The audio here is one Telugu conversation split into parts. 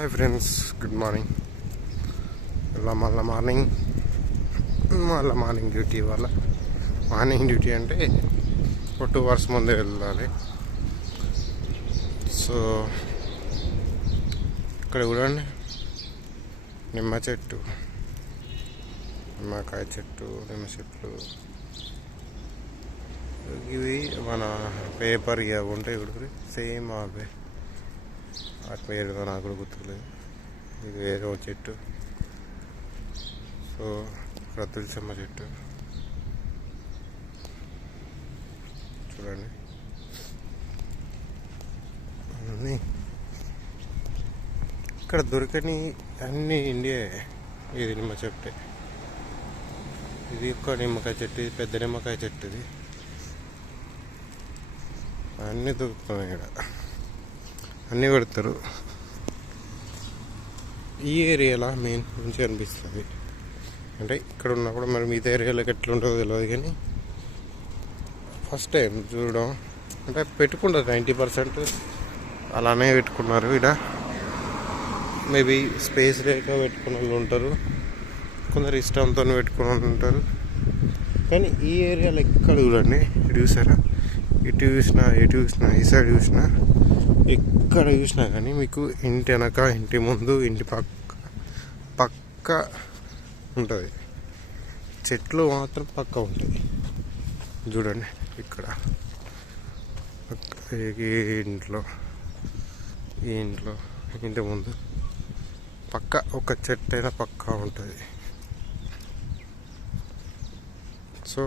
Hi friends, good morning. మళ్ళీ మార్నింగ్ డ్యూటీ. ఇవాళ మార్నింగ్ డ్యూటీ అంటే ఒక 2 hours ముందే వెళ్ళాలి. సో ఇక్కడ చూడండి, నిమ్మకాయ చెట్టు, నిమ్మ చెట్లు. ఇవి మన పేపర్ ఇవి ఉంటాయి చూడండి, సేమ్ అవే. ఆ పేరుగా నాకు కూడా గుర్తులేదు. ఇది వేరే చెట్టు. సో ఇక్కడ తులసమ్మ చెట్టు చూడండి. అన్నీ ఇక్కడ దొరకని అన్నీ ఇండియా. ఇది నిమ్మ చెట్టు, ఇది ఒక్క నిమ్మకాయ చెట్టు, ఇది పెద్ద నిమ్మకాయ చెట్టు. ఇది అన్నీ దొరుకుతున్నాయి ఇక్కడ, అన్నీ పెడతారు. ఈ ఏరియాలో మెయిన్ మంచిగా అనిపిస్తుంది. అంటే ఇక్కడ ఉన్నప్పుడు మరి మిగతా ఏరియాలోకి ఎట్లా ఉంటుందో తెలియదు, కానీ ఫస్ట్ టైం చూడడం. అంటే పెట్టుకుంటారు 90% అలానే పెట్టుకున్నారు. ఇక్కడ మేబీ స్పేస్ లేక పెట్టుకున్న వాళ్ళు ఉంటారు, కొందరు ఇష్టంతో పెట్టుకున్న వాళ్ళు ఉంటారు. కానీ ఈ ఏరియాలో ఎక్కడ చూడండి, ఇటు చూసారా, ఎటు చూసినా ఈ సైడ్ చూసినా, ఎక్కడ చూసినా కానీ మీకు ఇంటి వెనక, ఇంటి ముందు, ఇంటి పక్క ఉంటుంది. చెట్లు మాత్రం పక్క ఉంటుంది. చూడండి ఇక్కడ ఈ ఇంట్లో ఇంటి ముందు పక్క ఒక చెట్టు అయినా పక్క ఉంటుంది. సో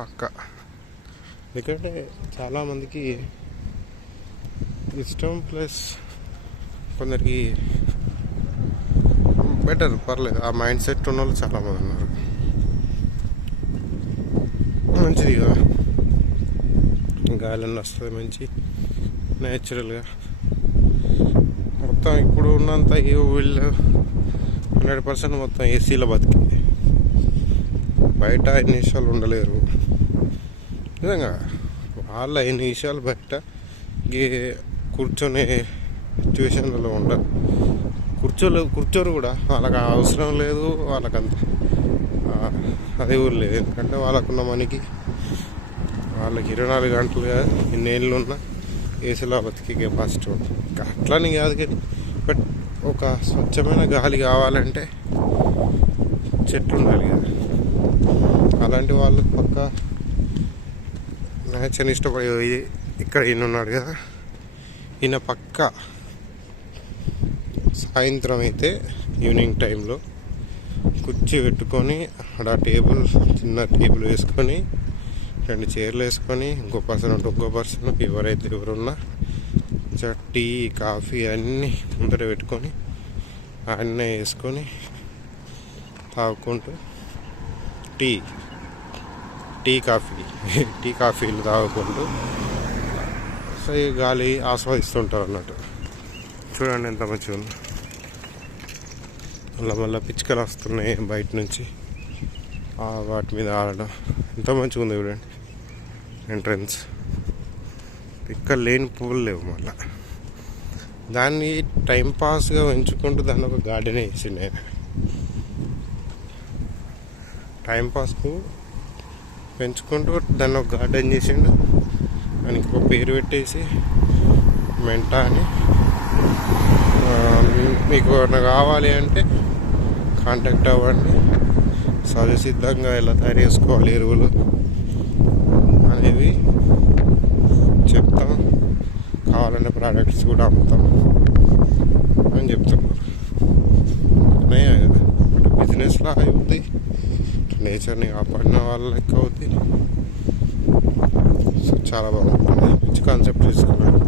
పక్క ఎందుకంటే చాలామందికి ఇష్టం, ప్లస్ కొందరికి బెటర్, పర్లేదు. ఆ మైండ్ సెట్ ఉన్న వాళ్ళు చాలామంది ఉన్నారు. మంచిది కదా, గాలి వస్తుంది మంచి న్యాచురల్గా. మొత్తం ఇప్పుడు ఉన్నంత వీళ్ళు 100% మొత్తం ఏసీలో బతికింది. బయట 5 నిమిషాలు ఉండలేరు నిజంగా. వాళ్ళ 5 నిమిషాలు బయట కూర్చొనే సిచ్యువేషన్లలో ఉండరు. కూర్చోరు కూడా, వాళ్ళకి అవసరం లేదు. వాళ్ళకంత అది కూడా లేదు. ఎందుకంటే వాళ్ళకున్న మనకి వాళ్ళకి 24 గంటలుగా ఇన్నేళ్ళు ఉన్న ఏసీలో బతికే కెపాసిటీ ఉంటుంది. అట్లని కాదు, కానీ బట్ ఒక స్వచ్ఛమైన గాలి కావాలంటే చెట్లు ఉండాలి కదా. అలాంటి వాళ్ళు పక్క నేచర్ని ఇష్టపడే. ఇక్కడ ఈయన ఉన్నాడు కదా, ఈయన పక్క సాయంత్రం అయితే ఈవినింగ్ టైంలో కుర్చీ పెట్టుకొని అక్కడ చిన్న టేబుల్ వేసుకొని 2 చైర్లు వేసుకొని ఇంకో పర్సన్ ఎవరున్నా టీ, కాఫీ అన్నీ ముందర పెట్టుకొని అన్నీ వేసుకొని తాగుకుంటూ టీ కాఫీలు తాగుకుంటూ సో ఈ గాలి ఆస్వాదిస్తుంటారు అన్నట్టు. చూడండి ఎంత మంచిగా ఉంది. మళ్ళీ పిచ్చుకలు వస్తున్నాయి బయట నుంచి, వాటి మీద ఆడడం ఎంత మంచిగా ఉంది. చూడండి ఎంట్రన్స్, ఇక్కడ లేని పువ్వులు లేవు. మళ్ళీ దాన్ని టైంపాస్గా పెంచుకుంటూ దాన్ని ఒక గార్డెన్ వేసిండే. టైంపాస్కు పెంచుకుంటూ దాన్ని ఒక గార్డెన్ చేసిండు. దానికి ఒక పేరు పెట్టేసి మెంటా అని. మీకు ఏమైనా కావాలి అంటే కాంటాక్ట్ అవ్వండి. సహజసిద్ధంగా ఎలా తయారు చేసుకోవాలి ఎరువులు అనేవి చెప్తాం. కావాలనే ప్రోడక్ట్స్ కూడా అమ్ముతాం అని చెప్తున్నారు. నయా కదా, అటు బిజినెస్లా అవుతుంది, నేచర్ని కాపాడిన వాళ్ళ లెక్క అవుతుంది. సో చాలా బాగుంటుంది, మంచి కాన్సెప్ట్ తీసుకున్నాను.